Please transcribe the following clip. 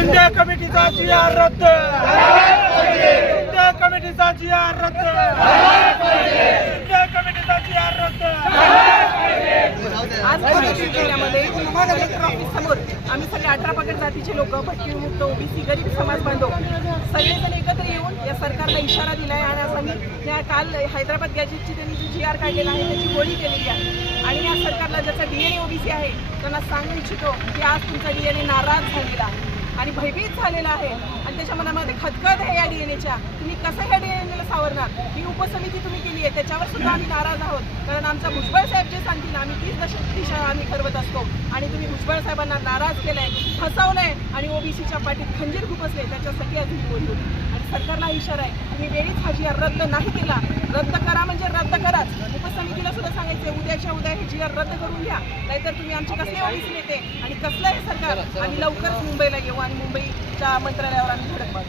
Shinde कमिटीचा GR रद्द, Shinde कमिटीचा GR रद्द, Shinde कमिटीचा GR रद्द। आज पुणे जिल्ह्यामध्ये कलेक्टर ऑफिस समोर आम्ही सगळे 18 पगड जातीचे लोक, भटकीमुक्त, ओबीसी, गरीब समाज बांधव सगळेजण एकत्र येऊन या सरकारला इशारा दिलाय आणि असं मी काल हैदराबाद गॅजेटची त्यांनी जी GR काढलेला आहे त्याची गोळी केलेली आहे आणि या सरकारला ज्याचा DNA ओबीसी आहे त्यांना सांगू इच्छितो की आज तुमचा DNA नाराज झालेला आहे आणि भयभीत झालेला आहे आणि त्याच्या मनामध्ये खदखद आहे या DNAच्या। तुम्ही कसं ह्या DNAला सावरणार? ही उपसमिती तुम्ही केली आहे त्याच्यावर सुद्धा आम्ही नाराज आहोत, कारण आमचा भुजबळ साहेब जे सांगतील आम्ही तीच दिशा आम्ही ठरवत असतो आणि तुम्ही भुजबळ साहेबांना नाराज केलंय, फसवलंय आणि ओबीसीच्या पाठीत खंजीर खुपसले, त्याच्यासाठी आज मी बोलतो आणि सरकारला इशारा आहे तुम्ही वेळीच हा GR रद्द नाही केला, रद्द करा म्हणजे रद्द कराच। उपसमितीला सुद्धा सांगायचं उद्याच्या उद्या हे GR रद्द करून घ्या, नाहीतर तुम्ही आमचे कसले ओबीसी नेते आणि कसलं हे सरकार आम्ही लवकरच मुंबईला येऊ आणि मुंबईच्या मंत्रालयावर आम्ही धडक मारू।